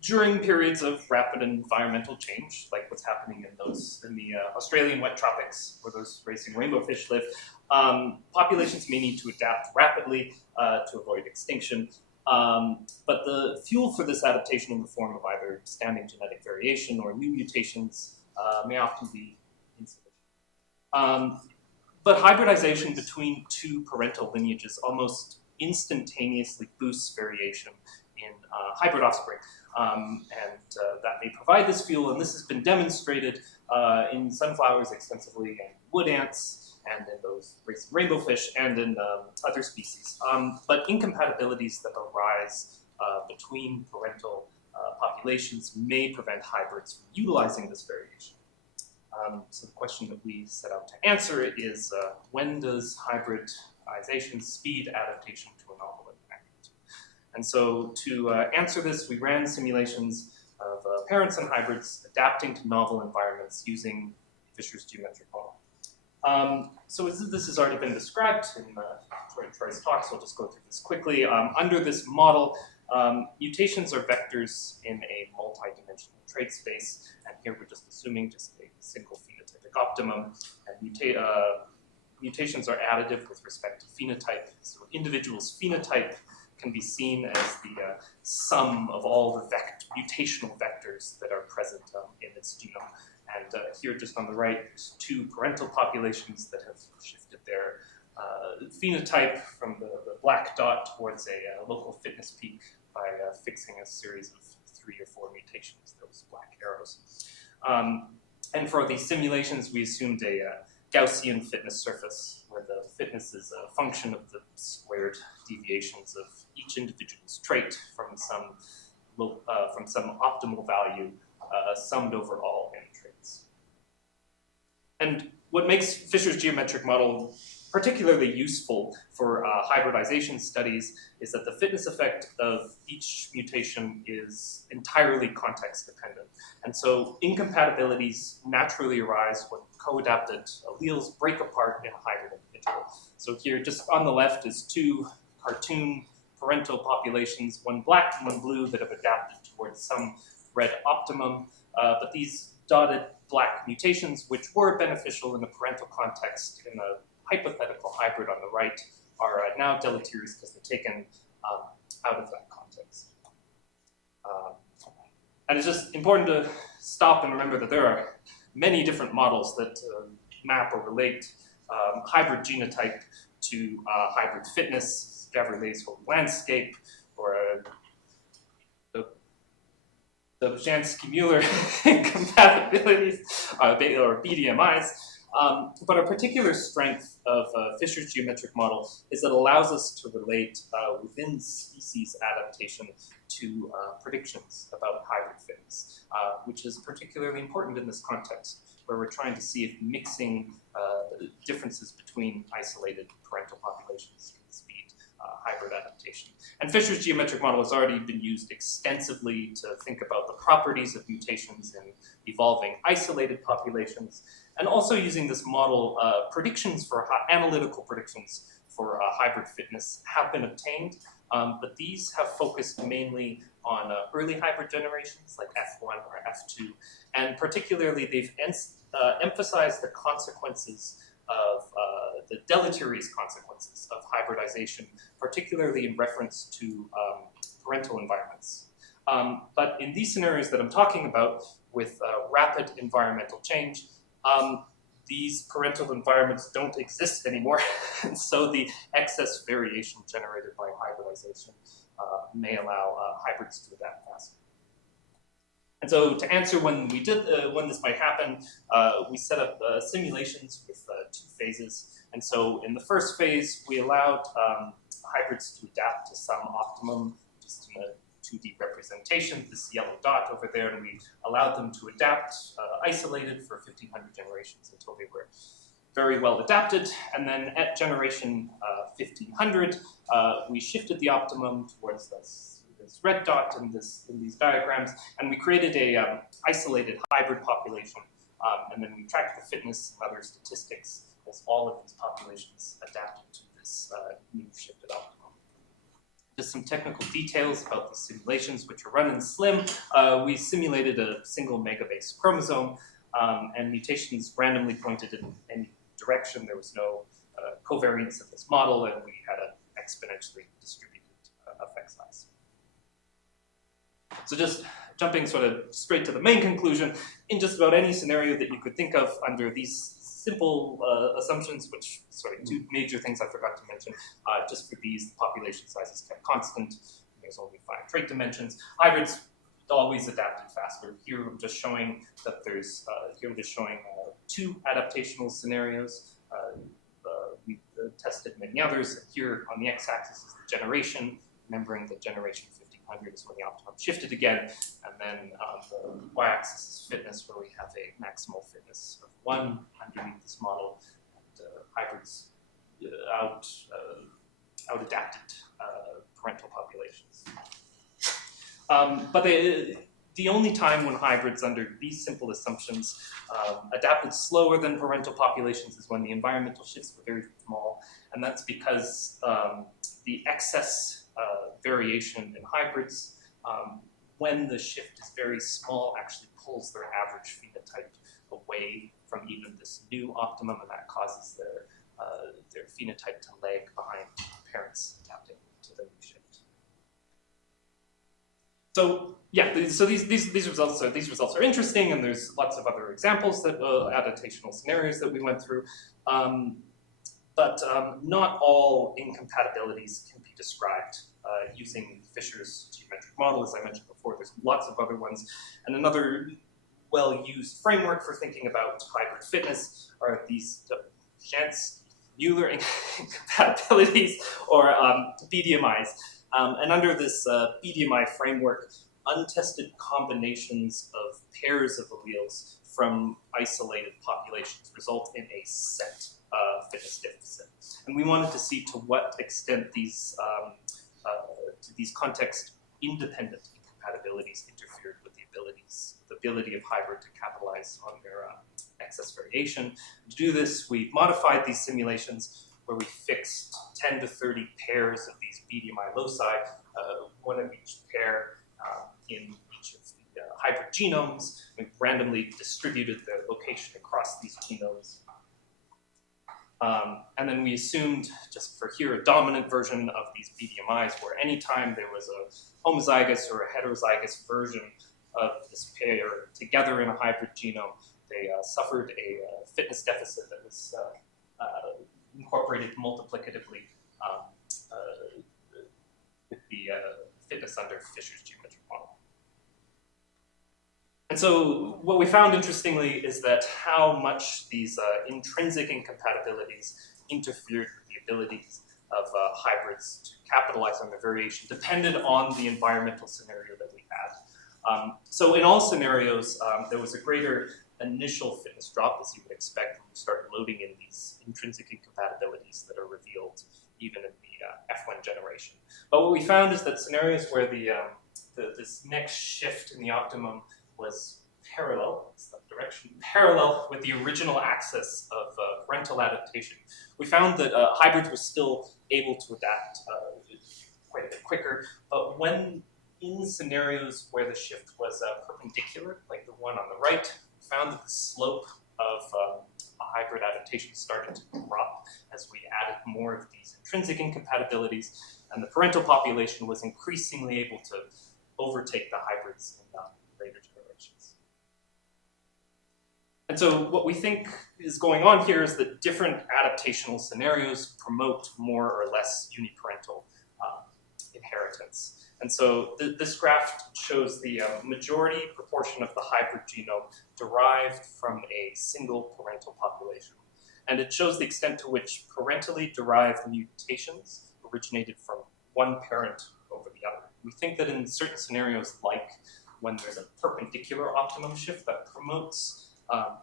During periods of rapid environmental change, like what's happening in the Australian wet tropics, where those racing rainbow fish live, populations may need to adapt rapidly to avoid extinction. But the fuel for this adaptation in the form of either standing genetic variation or new mutations may often be insufficient. But hybridization between two parental lineages almost instantaneously boosts variation in hybrid offspring. That may provide this fuel, and this has been demonstrated in sunflowers extensively, and wood ants, and in those racing rainbow fish, and in other species. But incompatibilities that arise between parental populations may prevent hybrids from utilizing this variation. So the question that we set out to answer is, when does hybridization speed adaptation to a novel environment? And so to answer this, we ran simulations of parents and hybrids adapting to novel environments using Fisher's geometric model. So this has already been described in Troy's talk, so I'll just go through this quickly. Under this model, mutations are vectors in a multi-dimensional trait space, and here we're just assuming just a single phenotypic optimum, and mutations are additive with respect to phenotype. So individual's phenotype can be seen as the sum of all the mutational vectors that are present in its genome. And here just on the right, there's two parental populations that have shifted their phenotype from the black dot towards a local fitness peak by fixing a series of 3 or 4 mutations, those black arrows. And for these simulations, we assumed a Gaussian fitness surface, where the fitness is a function of the squared deviations of each individual's trait from some optimal value summed over all n traits. And what makes Fisher's geometric model particularly useful for hybridization studies is that the fitness effect of each mutation is entirely context dependent. And so incompatibilities naturally arise when co-adapted alleles break apart in a hybrid individual. So here just on the left is 2 cartoon parental populations, one black and one blue, that have adapted towards some red optimum. But these dotted black mutations, which were beneficial in the parental context in a hypothetical hybrid on the right, are now deleterious because they're taken out of that context. And it's just important to stop and remember that there are many different models that map or relate hybrid genotype to hybrid fitness, Gavrelet's whole landscape, or the Jansky-Mueller incompatibilities, or BDMIs. But a particular strength of Fisher's geometric model is that it allows us to relate within species adaptation to predictions about hybrid fitness, which is particularly important in this context, where we're trying to see if mixing differences between isolated parental populations can speed hybrid adaptation. And Fisher's geometric model has already been used extensively to think about the properties of mutations in evolving isolated populations, and also using this model, analytical predictions for hybrid fitness have been obtained, but these have focused mainly on early hybrid generations like F1 or F2, and particularly they've emphasized the consequences of the deleterious consequences of hybridization, particularly in reference to parental environments. But in these scenarios that I'm talking about, with rapid environmental change, these parental environments don't exist anymore, and so the excess variation generated by hybridization may allow hybrids to adapt faster. And so to answer when this might happen, we set up simulations with 2 phases. And so in the first phase, we allowed hybrids to adapt to some optimum, just in a 2D representation, this yellow dot over there, and we allowed them to adapt isolated for 1,500 generations until they were very well adapted. And then at generation 1,500, we shifted the optimum towards this red dot in these diagrams, and we created a isolated hybrid population, and then we tracked the fitness and other statistics as all of these populations adapted to this new shifted optimum. Just some technical details about the simulations, which are run in SLIM. We simulated a single megabase chromosome, and mutations randomly pointed in any direction. There was no covariance in this model, and we had an exponentially distributed effect size. So just jumping sort of straight to the main conclusion, in just about any scenario that you could think of under these simple assumptions, which, sorry, two major things I forgot to mention, just for these, the population size is kept constant, there's only 5 trait dimensions. Hybrids always adapted faster. Here I'm just showing that there's, here I'm just showing 2 adaptational scenarios. We tested many others. Here on the x-axis is the generation, remembering that generation 1500 is when the optimum shifted again, and then on the y-axis is fitness, where we have a maximal fitness of 1 underneath this model, and hybrids out-adapted parental populations. But the only time when hybrids under these simple assumptions adapted slower than parental populations is when the environmental shifts were very small, and that's because the excess variation in hybrids, when the shift is very small, actually pulls their average phenotype away from even this new optimum, and that causes their phenotype to lag behind parents adapting to the new shift. So yeah, so these results are interesting, and there's lots of other examples that adaptational scenarios that we went through. But not all incompatibilities can be described using Fisher's geometric model. As I mentioned before, there's lots of other ones. And another well-used framework for thinking about hybrid fitness are these Chance-Mueller incompatibilities, or BDMIs. And under this BDMI framework, untested combinations of pairs of alleles from isolated populations result in a set fitness deficit. And we wanted to see to what extent these context-independent incompatibilities interfered with the ability of hybrid to capitalize on their excess variation. To do this, we modified these simulations where we fixed 10 to 30 pairs of these BDMI loci, one of each pair in each of the hybrid genomes. We randomly distributed their location across these genomes. And then we assumed, just for here, a dominant version of these BDMIs, where anytime there was a homozygous or a heterozygous version of this pair together in a hybrid genome, they suffered a fitness deficit that was incorporated multiplicatively with the fitness under Fisher's geometric model. And so what we found, interestingly, is that how much these intrinsic incompatibilities interfered with the abilities of hybrids to capitalize on their variation depended on the environmental scenario that we had. So in all scenarios, there was a greater initial fitness drop, as you would expect when you start loading in these intrinsic incompatibilities that are revealed even in the F1 generation. But what we found is that scenarios where this next shift in the optimum was parallel, it's that direction, parallel with the original axis of parental adaptation, we found that hybrids were still able to adapt quite a bit quicker, but when in scenarios where the shift was perpendicular, like the one on the right, we found that the slope of hybrid adaptation started to drop as we added more of these intrinsic incompatibilities, and the parental population was increasingly able to overtake the hybrids in later generations. And so what we think is going on here is that different adaptational scenarios promote more or less uniparental inheritance. And so this graph shows the majority proportion of the hybrid genome derived from a single parental population. And it shows the extent to which parentally derived mutations originated from one parent over the other. We think that in certain scenarios, like when there's a perpendicular optimum shift, that promotes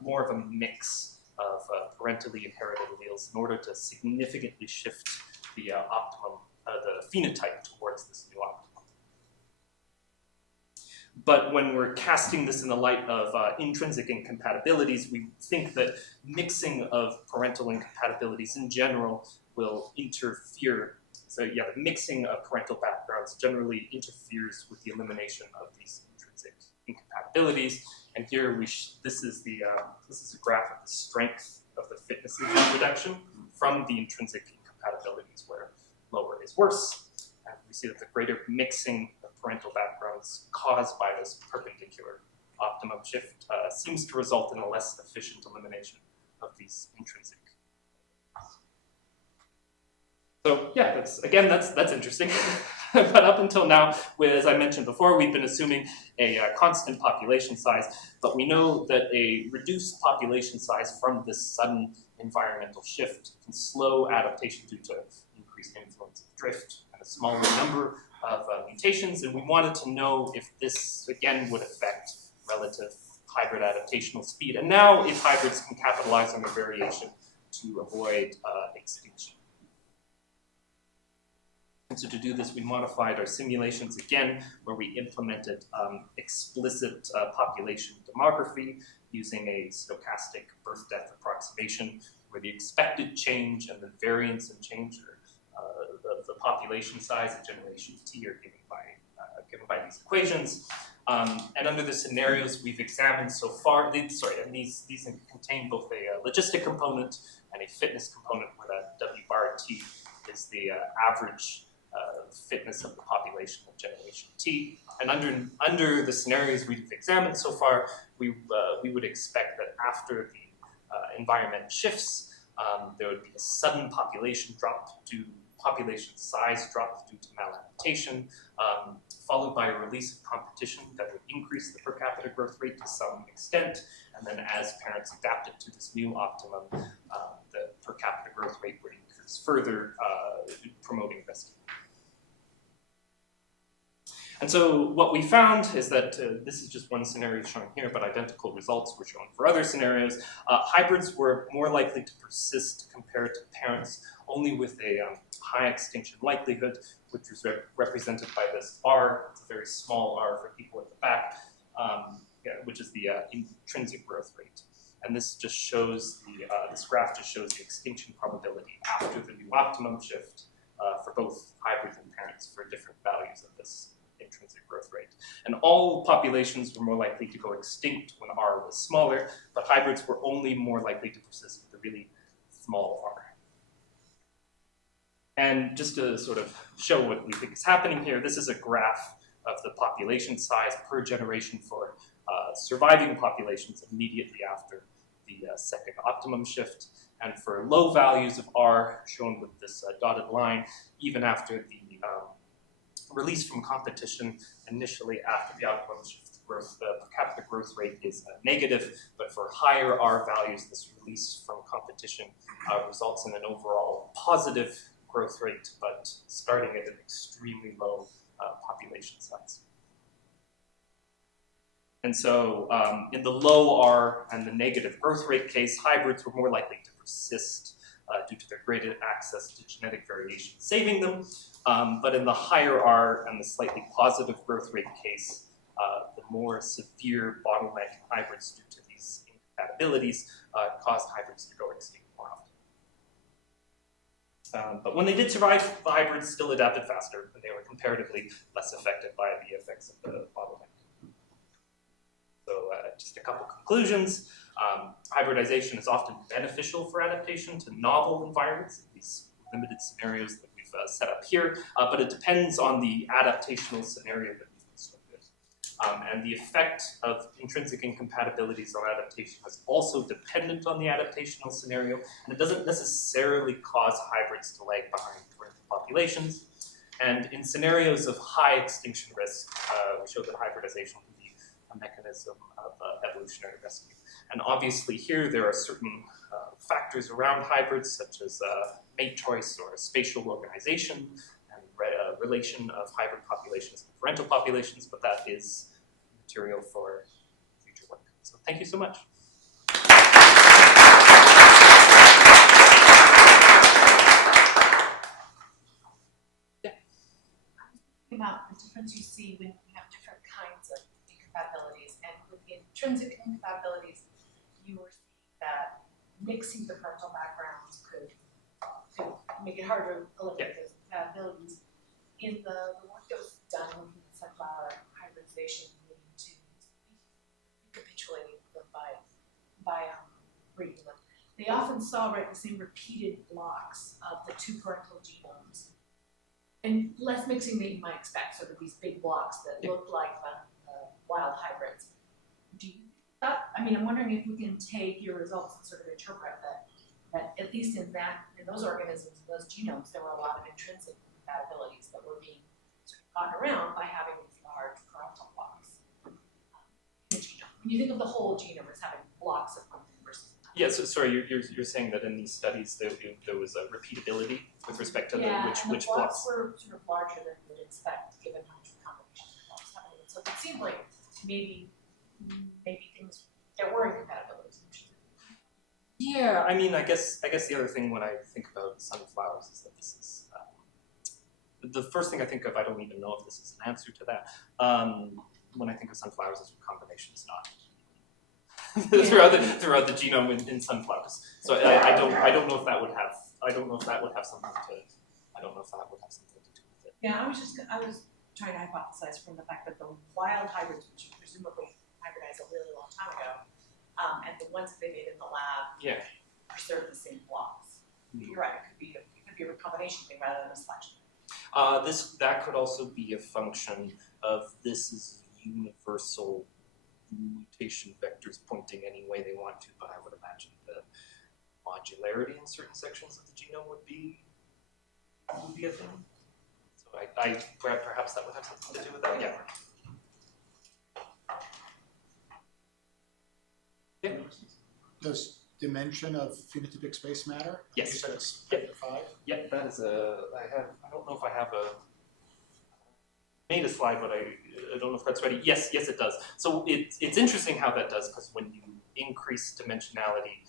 more of a mix of parentally inherited alleles in order to significantly shift the optimum, the phenotype towards this new optimum. But when we're casting this in the light of intrinsic incompatibilities, we think that mixing of parental incompatibilities in general will interfere So yeah, the mixing of parental backgrounds generally interferes with the elimination of these intrinsic incompatibilities. And here this is a graph of the strength of the fitness reduction from the intrinsic incompatibilities, where lower is worse. And we see that the greater mixing of parental backgrounds caused by this perpendicular optimum shift seems to result in a less efficient elimination of these intrinsic. So yeah, that's interesting. But up until now, as I mentioned before, we've been assuming a constant population size, but we know that a reduced population size from this sudden environmental shift can slow adaptation due to increased influence of drift and a smaller number of mutations, and we wanted to know if this, again, would affect relative hybrid adaptational speed, and now if hybrids can capitalize on their variation to avoid extinction. And so to do this, we modified our simulations again, where we implemented explicit population demography using a stochastic birth-death approximation, where the expected change and the variance in change of the population size at generation t are given by these equations. And under the scenarios we've examined so far, these contain both a logistic component and a fitness component, where that W bar t is the average fitness of the population of generation t. And under the scenarios we've examined so far, we would expect that after the environment shifts, there would be a sudden population size drop due to maladaptation, followed by a release of competition that would increase the per capita growth rate to some extent, and then as parents adapted to this new optimum, the per capita growth rate would increase further, promoting rescue. And so what we found is that, this is just one scenario shown here, but identical results were shown for other scenarios. Hybrids were more likely to persist compared to parents only with a high extinction likelihood, which was represented by this R. It's a very small R for people at the back, which is the intrinsic growth rate. And this just shows this graph just shows the extinction probability after the new optimum shift for both hybrids and parents for different values of this intrinsic growth rate. And all populations were more likely to go extinct when R was smaller, but hybrids were only more likely to persist with a really small R. And just to sort of show what we think is happening here, this is a graph of the population size per generation for surviving populations immediately after the second optimum shift. And for low values of R, shown with this dotted line, even after the release from competition initially after the optimum shift growth, the per capita growth rate is negative, but for higher R values, this release from competition results in an overall positive growth rate, but starting at an extremely low population size. And so in the low R and the negative growth rate case, hybrids were more likely to persist due to their greater access to genetic variation saving them. But in the higher R and the slightly positive growth rate case, the more severe bottleneck in hybrids due to these incompatibilities caused hybrids to go extinct more often. But when they did survive, the hybrids still adapted faster, and they were comparatively less affected by the effects of the bottleneck. So just a couple conclusions. Hybridization is often beneficial for adaptation to novel environments in these limited scenarios that we've set up here, but it depends on the adaptational scenario that we've constructed. And the effect of intrinsic incompatibilities on adaptation is also dependent on the adaptational scenario, and it doesn't necessarily cause hybrids to lag behind parental populations. And in scenarios of high extinction risk, we showed that hybridization can be a mechanism of evolutionary rescue. And obviously here there are certain factors around hybrids, such as mate choice or spatial organization and relation of hybrid populations and parental populations, but that is material for future work. So thank you so much. Yeah. About the difference you see when you have different kinds of incompatibilities, and with the intrinsic incompatibilities, you were seeing that mixing the parental backgrounds could make it harder to eliminate those incompatibilities in the work that was done looking at sunflower hybridization leading to recapitulating them by breeding them. They often saw the same repeated blocks of the two parental genomes, and less mixing than you might expect, sort of these big blocks that looked like the wild hybrids. Do you that? I mean, I'm wondering if we can take your results and sort of interpret that at least in those organisms, in those genomes, there were a lot of intrinsic compatibilities that were being sort of gotten around by having these large parental blocks in the genome. When you think of the whole genome as having blocks of one thing versus another. Yeah, so sorry, you're saying that in these studies there was a repeatability with respect to which blocks were sort of larger than you would expect given how much combinations of blocks happening. So it seemed like maybe things there were incompatibilities. Yeah, I mean, I guess the other thing when I think about sunflowers is that this is the first thing I think of. I don't even know if this is an answer to that. When I think of sunflowers, is combinations not throughout the genome in sunflowers. So I don't know if that would have something to do with it. Yeah, I was trying to hypothesize from the fact that the wild hybrids, which presumably hybridized a really long time ago, and the ones that they made in the lab preserve the same blocks. You're right, it could be a recombination thing rather than a selection. That could also be a function of this is universal mutation vectors pointing any way they want to, but I would imagine the modularity in certain sections of the genome would be a thing. So perhaps that would have something to do with that. Yeah. Yeah. Does dimension of phenotypic space matter? Yes. You said it's 5? Yeah, that is I don't know if I have made a slide, but I don't know if that's ready. Yes, it does. So it's interesting how that does, because when you increase dimensionality,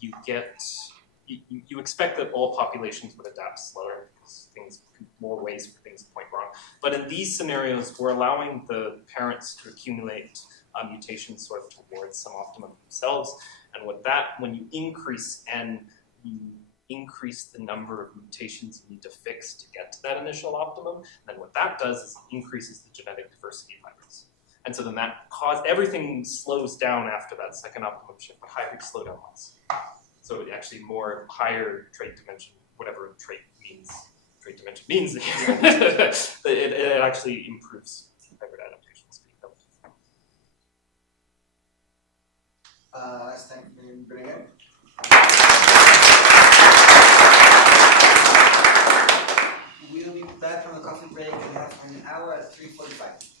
you expect that all populations would adapt slower, because more ways for things to point wrong. But in these scenarios, we're allowing the parents to accumulate mutations sort of towards some optimum themselves. And when you increase n, you increase the number of mutations you need to fix to get to that initial optimum. Then what that does is it increases the genetic diversity of hybrids. And so then everything slows down after that second optimum shift, but hybrids slow down less. So it actually more higher trait dimension, whatever trait dimension means, it actually improves hybrid adaptation speed. Last time, Bryn again. We'll be back from the coffee break in half an hour at 3:45.